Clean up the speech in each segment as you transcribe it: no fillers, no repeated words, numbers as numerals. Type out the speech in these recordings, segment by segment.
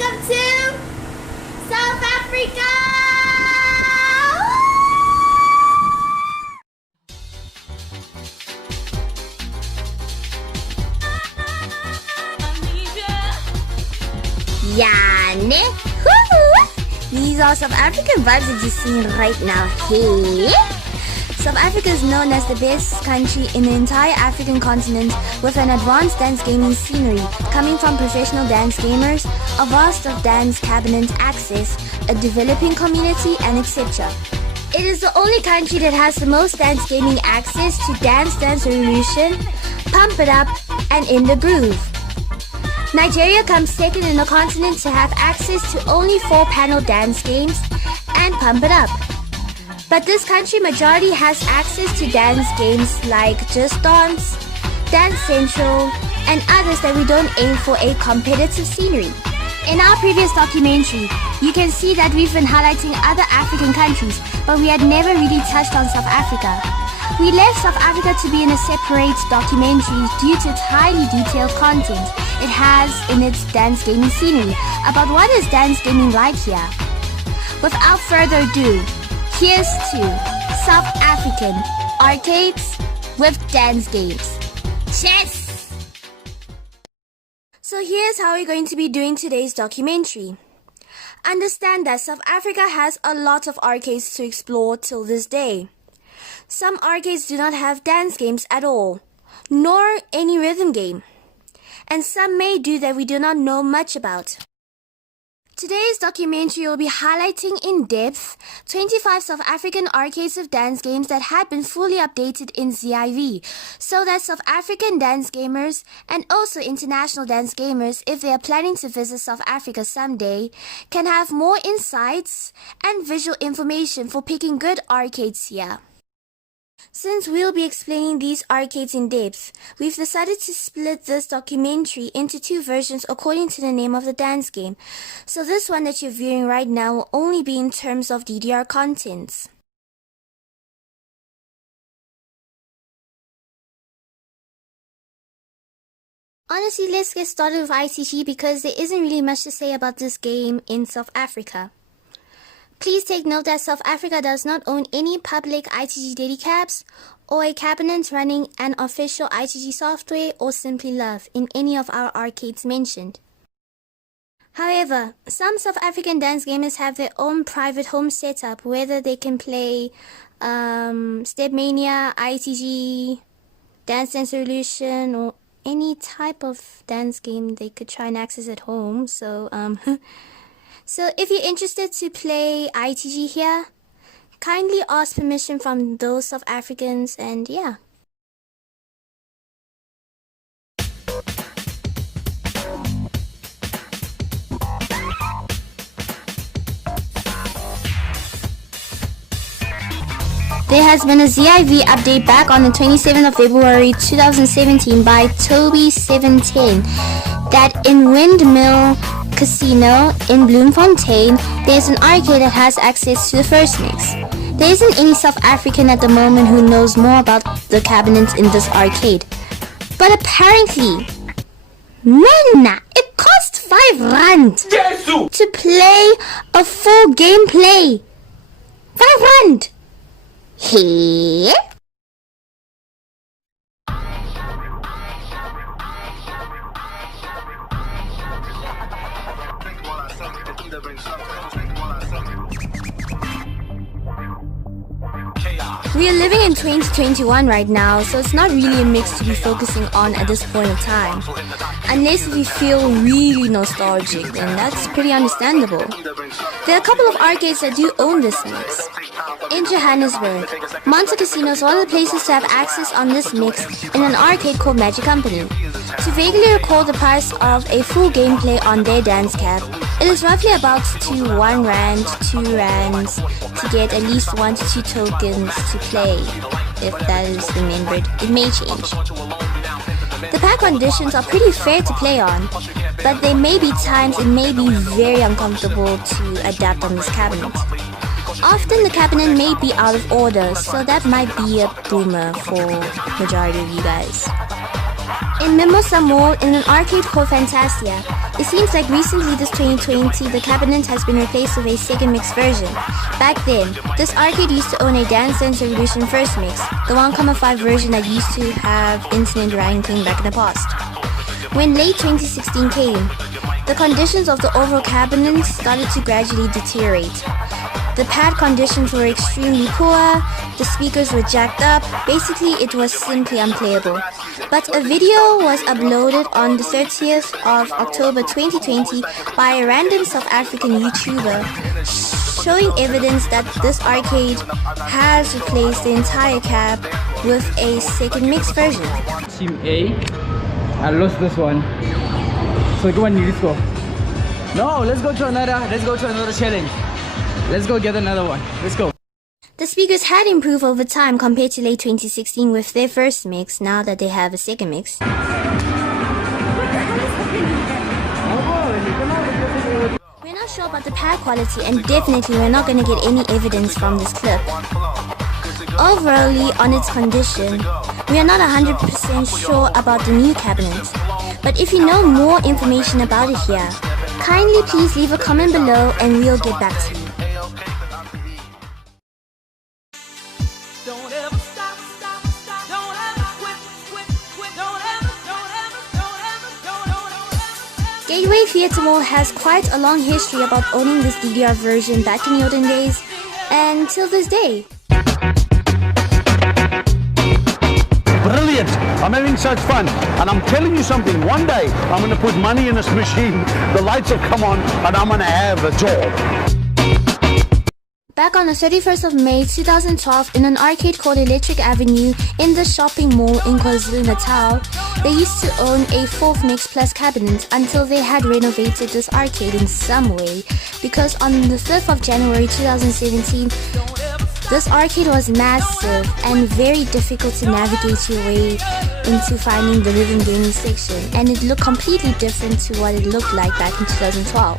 welcome to South Africa! Yeah, ne? These are South African vibes that you're seeing right now. Hey! South Africa is known as the best country in the entire African continent, with an advanced dance gaming scenery coming from professional dance gamers, a vast of dance cabinet access, a developing community, and etc. It is the only country that has the most dance gaming access to Dance Dance Revolution, Pump It Up, and In the Groove. Nigeria comes second in the continent to have access to only 4-panel dance games and Pump It Up. But this country majority has access to dance games like Just Dance, Dance Central, and others that we don't aim for a competitive scenery. In our previous documentary, you can see that we've been highlighting other African countries, but we had never really touched on South Africa. We left South Africa to be in a separate documentary due to its highly detailed content it has in its dance gaming scenery about what is dance gaming like here. Without further ado, here's to South African arcades with dance games. Chess! So here's how we're going to be doing today's documentary. Understand that South Africa has a lot of arcades to explore till this day. Some arcades do not have dance games at all, nor any rhythm game. And some may do that we do not know much about. Today's documentary will be highlighting in depth 25 South African arcades of dance games that had been fully updated in ZIV, so that South African dance gamers and also international dance gamers, if they are planning to visit South Africa someday, can have more insights and visual information for picking good arcades here. Since we'll be explaining these arcades in depth, we've decided to split this documentary into 2 versions according to the name of the dance game. So this one that you're viewing right now will only be in terms of DDR contents. Honestly, let's get started with ITG because there isn't really much to say about this game in South Africa. Please take note that South Africa does not own any public ITG dedicabs or a cabinet running an official ITG software or Simply Love in any of our arcades mentioned. However, some South African dance gamers have their own private home setup, whether they can play Stepmania, ITG, Dance Dance Revolution, or any type of dance game they could try and access at home. So if you're interested to play ITG here, kindly ask permission from those South Africans, and yeah. There has been a ZIV update back on the 27th of February 2017 by Toby710 that in Windmill Casino in Bloemfontein, there's an arcade that has access to the first mix. There isn't any South African at the moment who knows more about the cabinets in this arcade. But apparently, man, it costs 5 rand to play a full gameplay. 5 rand. Hey? We are living in 2021 right now, so it's not really a mix to be focusing on at this point in time. Unless we feel really nostalgic, and that's pretty understandable. There are a couple of arcades that do own this mix. In Johannesburg, Monte Casino is one of the places to have access on this mix in an arcade called Magic Company. To vaguely recall the price of a full gameplay on their dance cab, it is roughly about to 1 rand, 2 rands to get at least 1 to 2 tokens to play. If that is remembered, it may change. The pack conditions are pretty fair to play on, but there may be times it may be very uncomfortable to adapt on this cabinet. Often the cabinet may be out of order, so that might be a boomer for majority of you guys. In Mimosa Mall, in an arcade called Fantasia. It seems like recently this 2020, the cabinet has been replaced with a second mix version. Back then, this arcade used to own a Dance Dance Revolution first mix, the 1.5 version that used to have internet ranking back in the past. When late 2016 came, the conditions of the overall cabinet started to gradually deteriorate. The pad conditions were extremely poor, the speakers were jacked up, basically it was simply unplayable. But a video was uploaded on the 30th of October 2020 by a random South African YouTuber showing evidence that this arcade has replaced the entire cab with a second mix version. Team A, I lost this one. So go on, let's go. No, let's go to another challenge. Let's go get another one. Let's go. The speakers had improved over time compared to late 2016 with their first mix, now that they have a second mix. We're not sure about the pad quality, and definitely we're not going to get any evidence from this clip. Overall, on its condition, we are not 100% sure about the new cabinet. But if you know more information about it here, kindly please leave a comment below and we'll get back to you. Gateway Theatre Mall has quite a long history about owning this DDR version back in the olden days, and till this day. Brilliant! I'm having such fun, and I'm telling you something, one day I'm going to put money in this machine, the lights will come on, and I'm going to have a job. Back on the 31st of May 2012, in an arcade called Electric Avenue in the shopping mall in KwaZulu-Natal, they used to own a 4th Mix Plus cabinet until they had renovated this arcade in some way, because on the 5th of January 2017, this arcade was massive and very difficult to navigate your way into finding the rhythm gaming section, and it looked completely different to what it looked like back in 2012.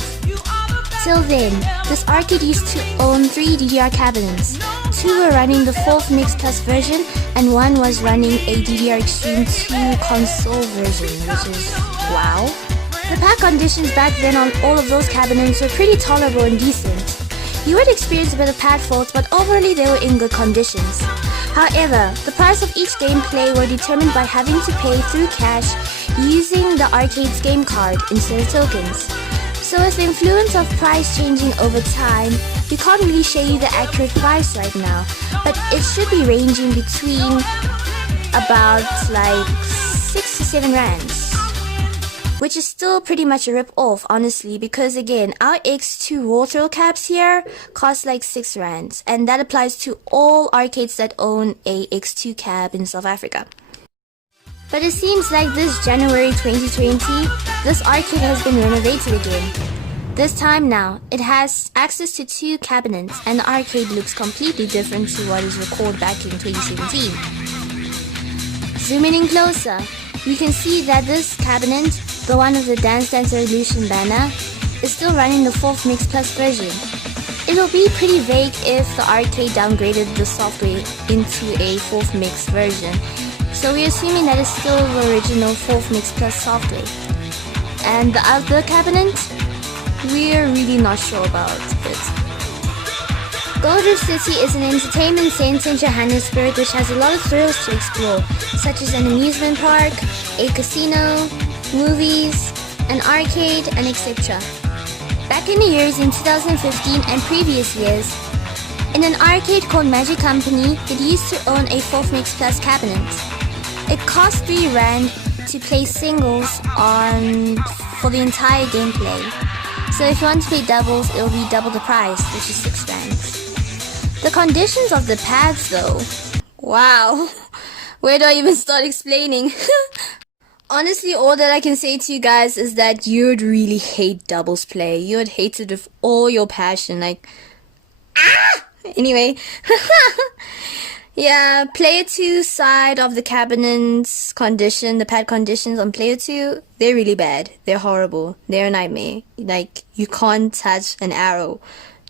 Till then, this arcade used to own 3 DDR cabinets. 2 were running the 4th Mix Plus version, and 1 was running a DDR Extreme 2 console version, which is wow. The pad conditions back then on all of those cabinets were pretty tolerable and decent. You would experience a bit of pad faults, but overall they were in good conditions. However, the price of each gameplay were determined by having to pay through cash using the arcade's game card instead of tokens. So with the influence of price changing over time, we can't really show you the accurate price right now, but it should be ranging between about like 6 to 7 rands, which is still pretty much a rip-off, honestly, because again, our X2 raw thrill caps here cost like 6 rands, and that applies to all arcades that own a X2 cab in South Africa. But it seems like this January 2020, this arcade has been renovated again. This time now, it has access to 2 cabinets, and the arcade looks completely different to what is recorded back in 2017. Zooming in closer, you can see that this cabinet, the one with the Dance Dance Revolution banner, is still running the 4th Mix Plus version. It will be pretty vague if the arcade downgraded the software into a 4th Mix version. So we're assuming that it's still the original 4th Mix Plus software. And the other cabinet, we're really not sure about it. Goldfields City is an entertainment center in Johannesburg which has a lot of thrills to explore, such as an amusement park, a casino, movies, an arcade, and etc. Back in the years in 2015 and previous years, in an arcade called Magic Company, it used to own a 4th Mix Plus cabinet. It cost 3 rand to play singles for the entire gameplay. So if you want to play doubles, it will be double the price, which is 6 rands. The conditions of the pads though, wow, where do I even start explaining? Honestly, all that I can say to you guys is that you'd really hate doubles play. You'd hate it with all your passion, like, anyway. Yeah, player 2 side of the cabinet's condition, the pad conditions on player 2, they're really bad. They're horrible. They're a nightmare. Like, you can't touch an arrow.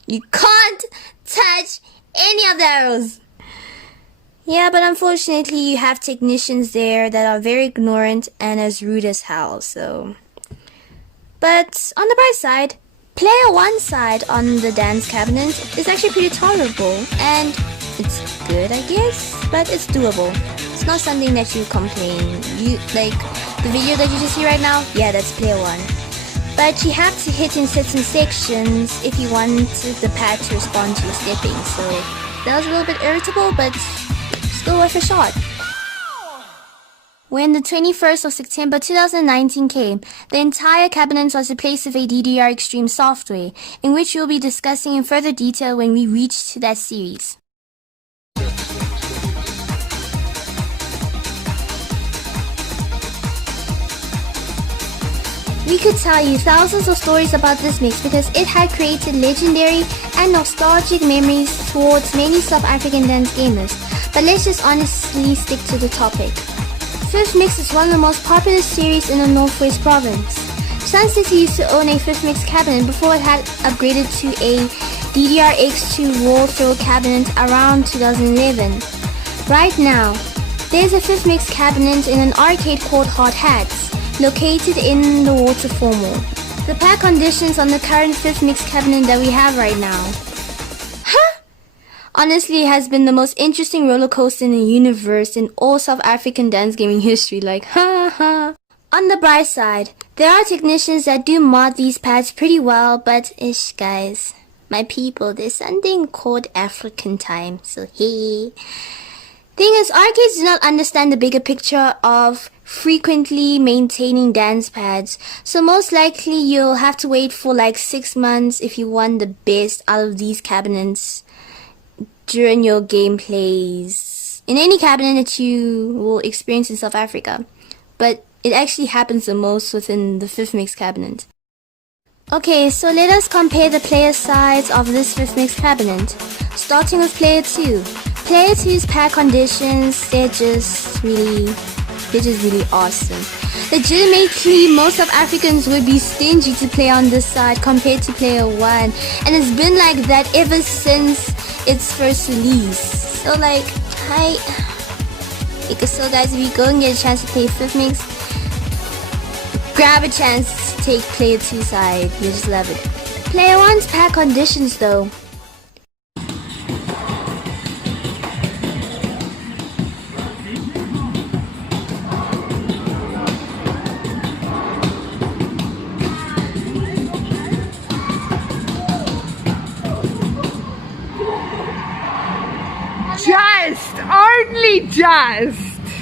You can't touch any of the arrows. Yeah, but unfortunately you have technicians there that are very ignorant and as rude as hell, so... But on the bright side, player 1 side on the dance cabinet is actually pretty tolerable, and it's good, I guess, but it's doable. It's not something that you complain. You, like, the video that you just see right now, yeah, that's player 1. But you have to hit in certain sections if you want the pad to respond to your stepping, so that was a little bit irritable, but still worth a shot. When the 21st of September 2019 came, the entire cabinet was replaced with a DDR EXTREME software, in which we'll be discussing in further detail when we reach to that series. We could tell you thousands of stories about this mix because it had created legendary and nostalgic memories towards many South African dance gamers, but let's just honestly stick to the topic. Fifth Mix is one of the most popular series in the Northwest Province. Sun City used to own a Fifth Mix cabinet before it had upgraded to a DDR X2 wall throw cabinet around 2011. Right now, there's a Fifth Mix cabinet in an arcade called Hot Hats, located in the Waterfall Mall. The pack conditions on the current Fifth Mix cabinet that we have right now. Honestly, it has been the most interesting roller coaster in the universe in all South African dance gaming history, like, ha. On the bright side, there are technicians that do mod these pads pretty well, but ish guys, my people, there's something called African time, so hey. Thing is, arcades do not understand the bigger picture of frequently maintaining dance pads, so most likely you'll have to wait for like 6 months if you want the best out of these cabinets during your gameplays in any cabinet that you will experience in South Africa, but it actually happens the most within the Fifth Mix cabinet. Okay, so let us compare the player sides of this Fifth Mix cabinet, starting with player 2. Player 2's pack conditions, they're just really awesome. Legitimately, most South Africans would be stingy to play on this side compared to player 1, and it's been like that ever since its first release. So like, so guys, if you go and get a chance to play Fifth Mix, grab a chance to take player 2 side. You just love it. Player 1's pack conditions though. Only just.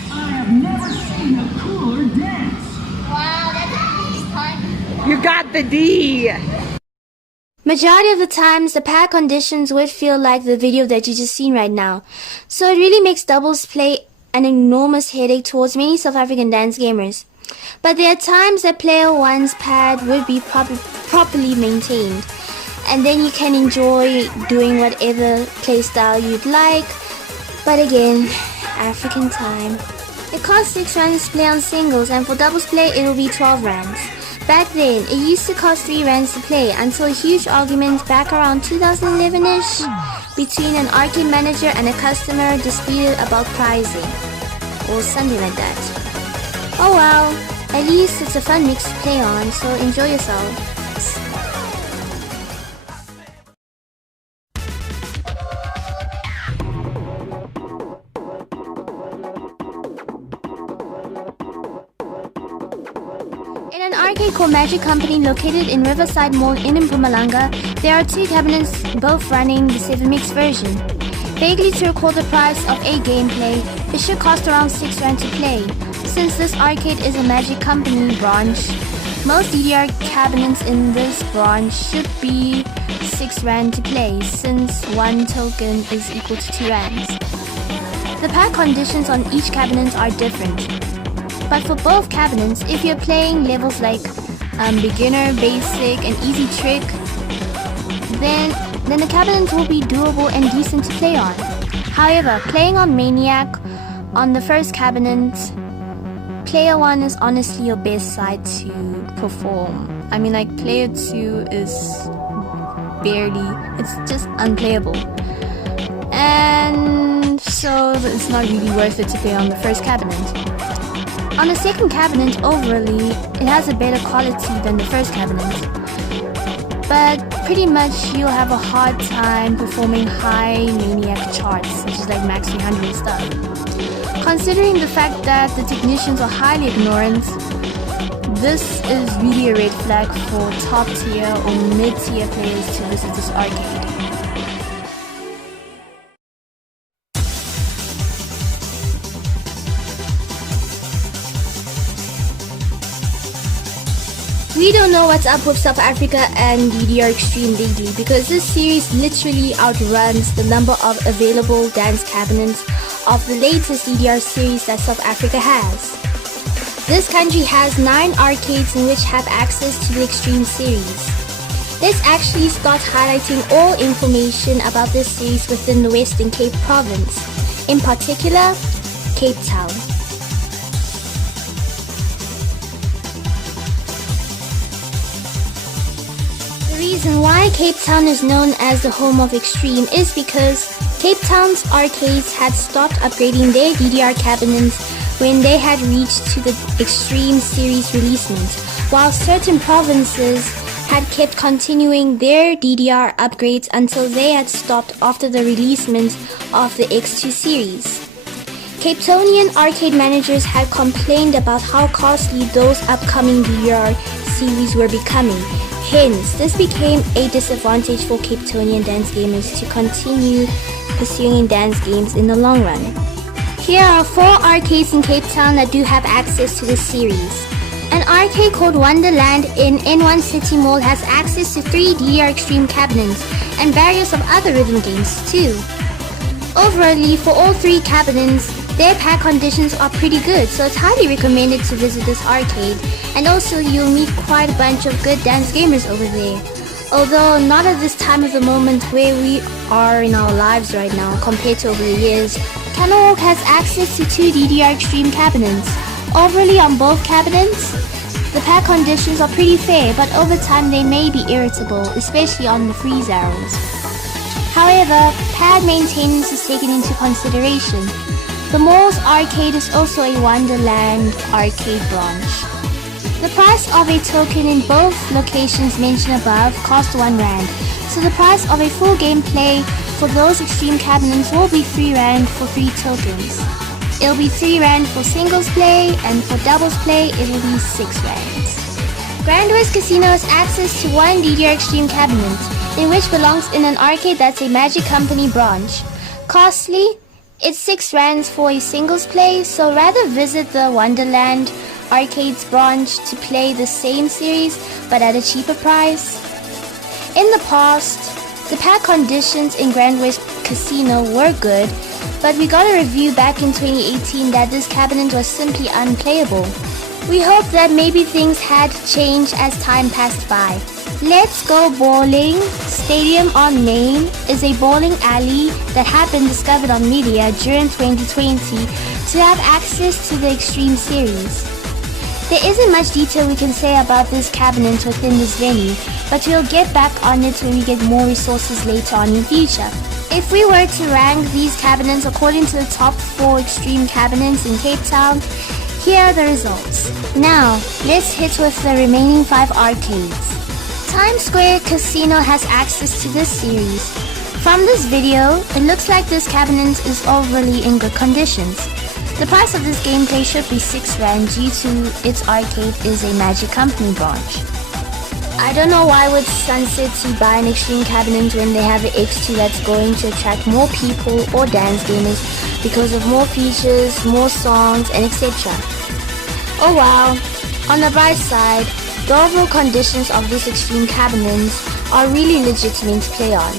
I have never seen a cooler dance. Wow, that's fun. You got the D. Majority of the times, the pack conditions would feel like the video that you just seen right now. So it really makes doubles play an enormous headache towards many South African dance gamers. But there are times that player 1's pad would be properly maintained, and then you can enjoy doing whatever playstyle you'd like. But again, African time. It costs 6 rands to play on singles, and for doubles play it will be 12 rands. Back then, it used to cost 3 rands to play until a huge argument back around 2011-ish between an arcade manager and a customer disputed about pricing, or something like that. Oh well, at least it's a fun mix to play on, so enjoy yourself. In an arcade called Magic Company located in Riverside Mall in Mpumalanga, there are 2 cabinets both running the 7 Mix version. Vaguely to recall the price of a gameplay, it should cost around 6 rand to play. Since this arcade is a Magic Company branch, most DDR cabinets in this branch should be 6 rand to play, since 1 token is equal to 2 rands. The pack conditions on each cabinet are different. But for both cabinets, if you're playing levels like beginner, basic, and easy trick, then the cabinets will be doable and decent to play on. However, playing on Maniac on the first cabinet, player 1 is honestly your best side to perform. I mean, like, player 2 is barely, it's just unplayable. And so it's not really worth it to play on the first cabinet. On the second cabinet, overall, it has a better quality than the first cabinet, but pretty much you'll have a hard time performing high maniac charts such as like max 300 and stuff. Considering the fact that the technicians are highly ignorant, this is really a red flag for top tier or mid tier players to visit this arcade. We don't know what's up with South Africa and DDR Extreme lately because this series literally outruns the number of available dance cabinets of the latest DDR series that South Africa has. This country has 9 arcades in which have access to the Extreme series. Let's actually start highlighting all information about this series within the Western Cape province, in particular, Cape Town. The reason why Cape Town is known as the home of Extreme is because Cape Town's arcades had stopped upgrading their DDR cabinets when they had reached to the Extreme series releasement, while certain provinces had kept continuing their DDR upgrades until they had stopped after the releasement of the X2 series. Cape Townian arcade managers had complained about how costly those upcoming DDR series were becoming. Hence, this became a disadvantage for Cape Townian dance gamers to continue pursuing dance games in the long run. Here are 4 arcades in Cape Town that do have access to this series. An arcade called Wonderland in N1 City Mall has access to 3 DDR Extreme cabinets and various of other rhythm games too. Overall, for all 3 cabinets, their pack conditions are pretty good, so it's highly recommended to visit this arcade, and also you'll meet quite a bunch of good dance gamers over there. Although not at this time of the moment where we are in our lives right now compared to over the years. Cannawalk has access to 2 DDR Extreme cabinets. Overall, on both cabinets, the pack conditions are pretty fair, but over time they may be irritable, especially on the freeze arrows. However, pad maintenance is taken into consideration. The mall's arcade is also a Wonderland arcade branch. The price of a token in both locations mentioned above cost 1 rand, so the price of a full gameplay for those Extreme cabinets will be 3 rand for 3 tokens. It'll be 3 rand for singles play, and for doubles play it will be 6 rands. Windmill Casino has access to 1 DDR Extreme cabinet, in which belongs in an arcade that's a Magic Company branch. Costly, it's 6 rands for a singles play, so rather visit the Wonderland Arcades branch to play the same series but at a cheaper price. In the past, the pack conditions in Windmill Casino were good, but we got a review back in 2018 that this cabinet was simply unplayable. We hope that maybe things had changed as time passed by. Let's Go Bowling Stadium on Main is a bowling alley that had been discovered on media during 2020 to have access to the Extreme series. There isn't much detail we can say about this cabinet within this venue, but we'll get back on it when we get more resources later on in future. If we were to rank these cabinets according to the top 4 Extreme cabinets in Cape Town, here are the results. Now, let's hit with the remaining 5 arcades. Times Square Casino has access to this series. From this video, it looks like this cabinet is overly in good conditions. The price of this gameplay should be 6 rand due to its arcade is a Magic Company branch. I don't know why would Sun City buy an Extreme cabinet when they have an X2 that's going to attract more people or dance gamers because of more features, more songs, and etc. Oh wow. On the bright side, the overall conditions of this Extreme cabinets are really legitimate to play on.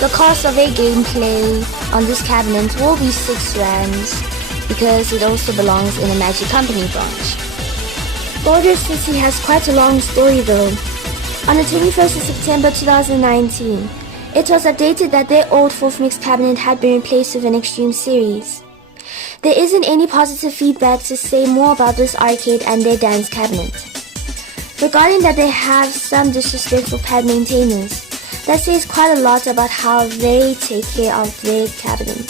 The cost of a gameplay on this cabinet will be 6 rands because it also belongs in a Magic Company branch. Border City has quite a long story though. On the 21st of September 2019, it was updated that their old 4th mix cabinet had been replaced with an Extreme series. There isn't any positive feedback to say more about this arcade and their dance cabinet. Regarding that they have some disrespectful pad maintainers, that says quite a lot about how they take care of their cabinet.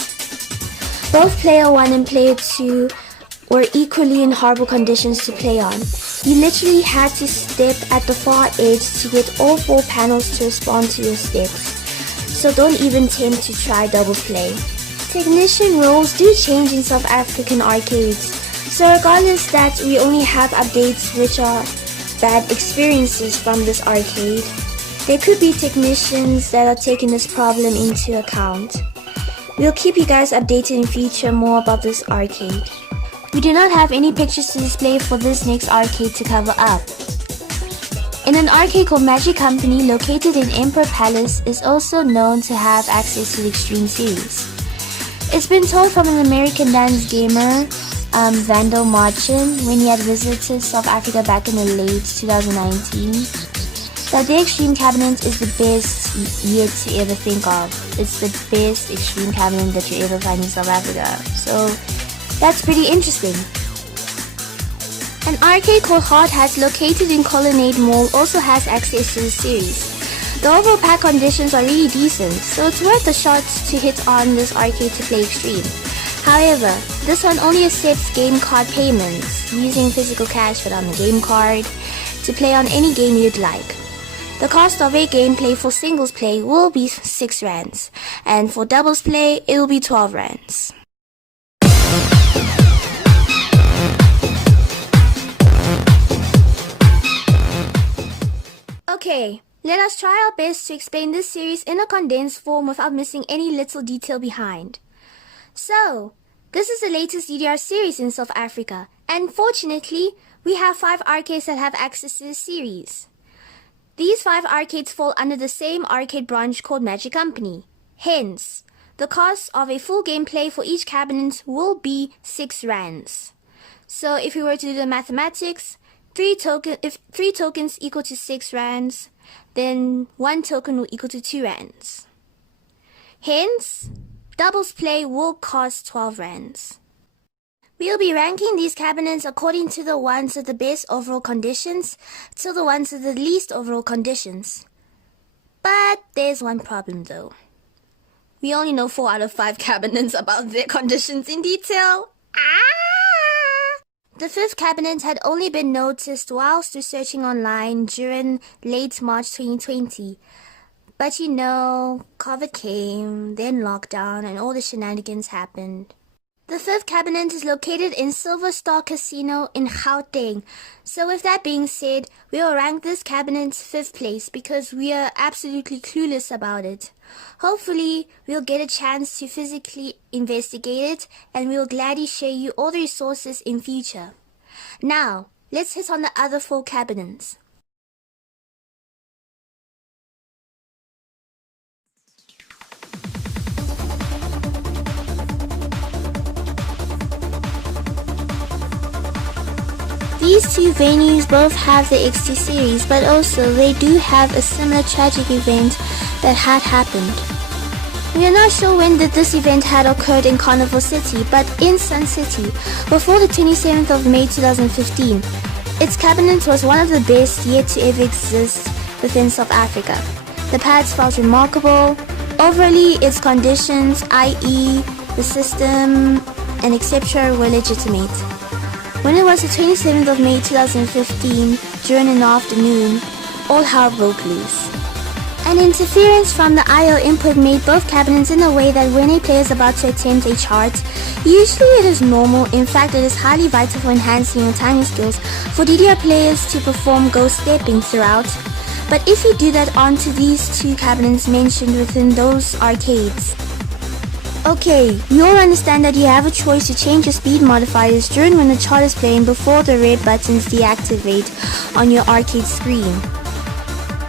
Both player 1 and player 2 were equally in horrible conditions to play on. You literally had to step at the far edge to get all 4 panels to respond to your steps. So don't even attempt to try double play. Technician rules do change in South African arcades. So regardless that we only have updates which are bad experiences from this arcade, there could be technicians that are taking this problem into account. We'll keep you guys updated in future more about this arcade. We do not have any pictures to display for this next arcade to cover up. In an arcade called Magic Company located in Emperor Palace is also known to have access to the Extreme series. It's been told from an American dance gamer, Vandal Marchin, when he had visited South Africa back in the late 2019, that the Extreme cabinet is the best yet to ever think of. It's the best Extreme cabinet that you ever find in South Africa. So that's pretty interesting. An arcade called Hard Hat located in Colonnade Mall also has access to the series. The overall pack conditions are really decent, so it's worth a shot to hit on this arcade to play Extreme. However, this one only accepts game card payments, using physical cash but on the game card, to play on any game you'd like. The cost of a gameplay for singles play will be 6 rands, and for doubles play, it will be 12 rands. Okay, let us try our best to explain this series in a condensed form without missing any little detail behind. So, this is the latest DDR series in South Africa, and fortunately, we have 5 arcades that have access to the series. These 5 arcades fall under the same arcade branch called Magic Company. Hence, the cost of a full gameplay for each cabinet will be 6 rands. So if we were to do the mathematics, if 3 tokens equal to 6 rands, then 1 token will equal to 2 rands. Hence, doubles play will cost 12 rands. We'll be ranking these cabinets according to the ones with the best overall conditions to the ones with the least overall conditions. But there's one problem though. We only know 4 out of 5 cabinets about their conditions in detail. The 5th cabinet had only been noticed whilst researching online during late March 2020. But you know, COVID came, then lockdown, and all the shenanigans happened. The 5th cabinet is located in Silver Star Casino in Gauteng. So with that being said, we will rank this cabinet 5th place because we are absolutely clueless about it. Hopefully, we'll get a chance to physically investigate it and we'll gladly show you all the resources in future. Now, let's hit on the other 4 cabinets. These 2 venues both have the XT series, but also they do have a similar tragic event that had happened. We are not sure when this event had occurred in Carnival City, but in Sun City, before the 27th of May 2015. Its cabinet was one of the best yet to ever exist within South Africa. The pads felt remarkable. Overall, its conditions, i.e. the system and etc. were legitimate. When it was the 27th of May 2015, during an afternoon, all hell broke loose. An interference from the I/O input made both cabinets in a way that when a player is about to attempt a chart, usually it is normal. In fact, it is highly vital for enhancing your timing skills for DDR players to perform ghost stepping throughout. But if you do that onto these 2 cabinets mentioned within those arcades, okay, you all understand that you have a choice to change your speed modifiers during when the chart is playing before the red buttons deactivate on your arcade screen.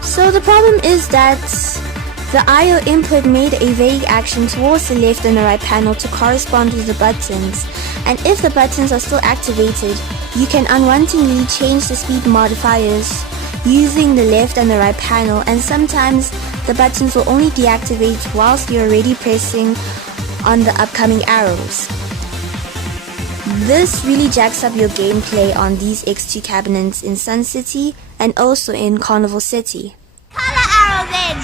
So the problem is that the I/O input made a vague action towards the left and the right panel to correspond with the buttons, and if the buttons are still activated, you can unwantingly change the speed modifiers using the left and the right panel, and sometimes the buttons will only deactivate whilst you're already pressing on the upcoming arrows. This really jacks up your gameplay on these X2 cabinets in Sun City and also in Carnival City. Color arrow then!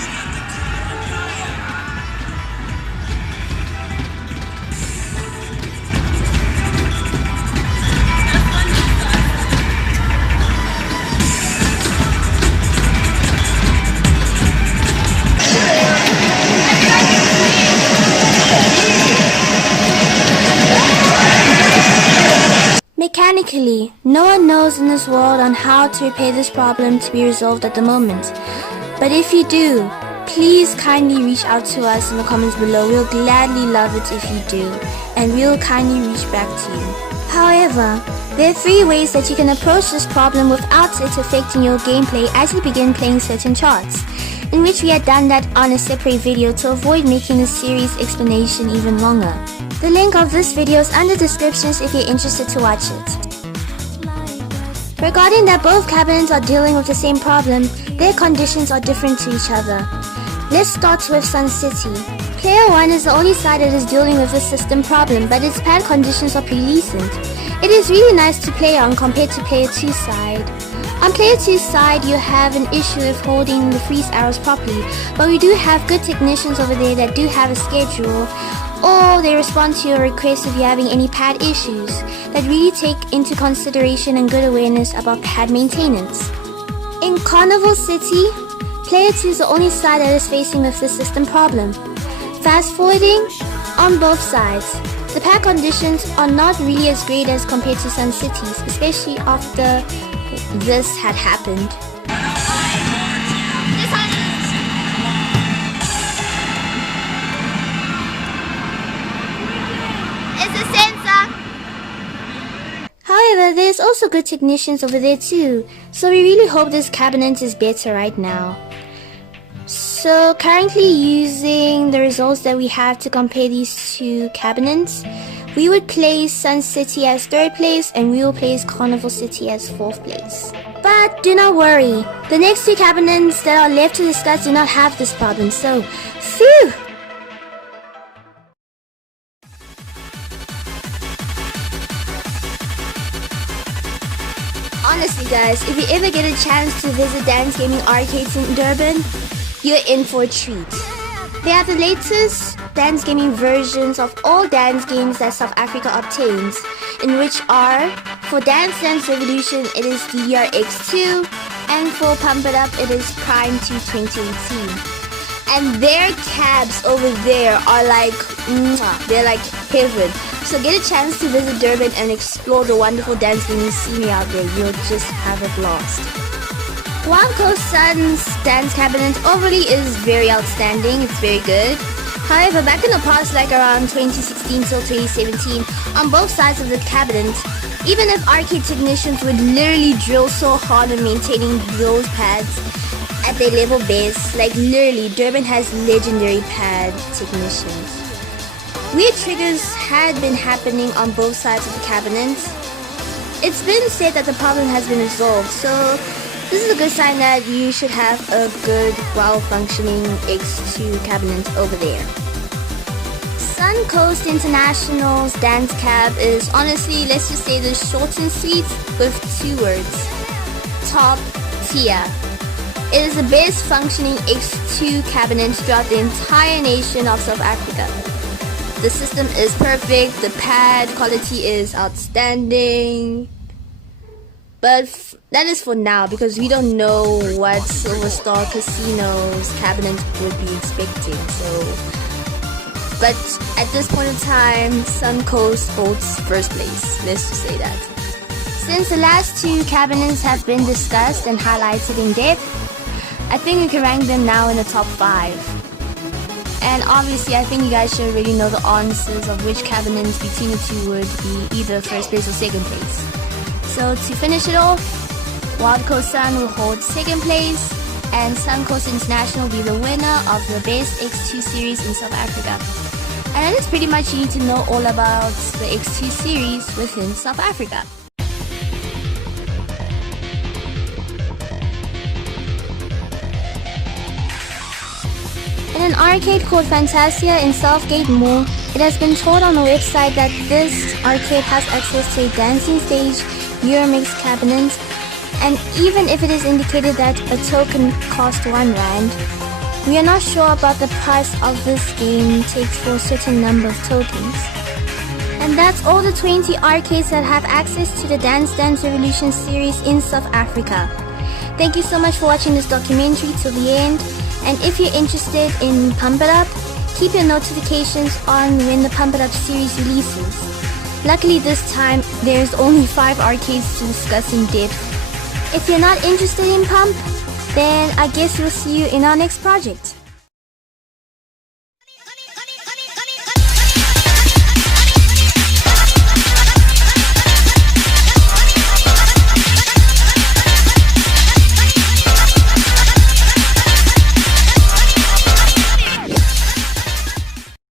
Ironically, no one knows in this world on how to repair this problem to be resolved at the moment. But if you do, please kindly reach out to us in the comments below. We'll gladly love it if you do, and we'll kindly reach back to you. However, there are 3 ways that you can approach this problem without it affecting your gameplay as you begin playing certain charts, in which we had done that on a separate video to avoid making the series explanation even longer. The link of this video is under descriptions if you're interested to watch it. Regarding that both cabinets are dealing with the same problem, their conditions are different to each other. Let's start with Sun City. Player 1 is the only side that is dealing with the system problem, but its pad conditions are pretty decent. It is really nice to play on compared to player 2's side. On player 2's side, you have an issue with holding the freeze arrows properly, but we do have good technicians over there that do have a schedule, or they respond to your request if you're having any pad issues, that really take into consideration and good awareness about pad maintenance. In Carnival City, player 2 is the only side that is facing with the system problem. Fast forwarding, on both sides, the pad conditions are not really as great as compared to Sun City's, especially after this had happened. However, there's also good technicians over there too, so we really hope this cabinet is better right now. So currently, using the results that we have to compare these 2 cabinets, we would place Sun City as 3rd place and we will place Carnival City as 4th place. But do not worry, the next 2 cabinets that are left to discuss do not have this problem, so phew! Honestly guys, if you ever get a chance to visit dance gaming arcades in Durban, you're in for a treat. They have the latest dance gaming versions of all dance games that South Africa obtains, in which are, for Dance Dance Revolution it is DDR EXTREME, and for Pump It Up it is Prime 2 2018. And their cabs over there are like, they're like heaven. So get a chance to visit Durban and explore the wonderful dance gaming scene out there. You'll just have a blast. Wild Coast Sun's dance cabinet overly is very outstanding. It's very good. However, back in the past, like around 2016 till 2017, on both sides of the cabinet, even if arcade technicians would literally drill so hard on maintaining those pads at their level best, like literally, Durban has legendary pad technicians. Weird triggers had been happening on both sides of the cabinet. It's been said that the problem has been resolved, so this is a good sign that you should have a good, well-functioning X2 cabinet over there. Sun Coast International's dance cab is honestly, let's just say the short and sweet with 2 words. Top tier. It is the best functioning X2 cabinet throughout the entire nation of South Africa. The system is perfect, the pad quality is outstanding. But that is for now, because we don't know what Silver Star Casino's cabinet would be expecting. But at this point in time, Sun Coast holds 1st place. Let's just say that. Since the last 2 cabinets have been discussed and highlighted in depth, I think we can rank them now in the top 5. And obviously, I think you guys should already know the answers of which cabinets between the 2 would be either 1st place or 2nd place. So to finish it off, Wild Coast Sun will hold 2nd place, and Sun Coast International will be the winner of the best X2 series in South Africa. And that is pretty much you need to know all about the X2 series within South Africa. In an arcade called Fantasia in Southgate Mall, it has been told on the website that this arcade has access to a dancing stage, Euromix cabinet, and even if it is indicated that a token costs 1 rand, we are not sure about the price of this game takes for a certain number of tokens. And that's all the 20 arcades that have access to the Dance Dance Revolution series in South Africa. Thank you so much for watching this documentary till the end. And if you're interested in Pump It Up, keep your notifications on when the Pump It Up series releases. Luckily this time, there's only 5 arcades to discuss in depth. If you're not interested in Pump, then I guess we'll see you in our next project.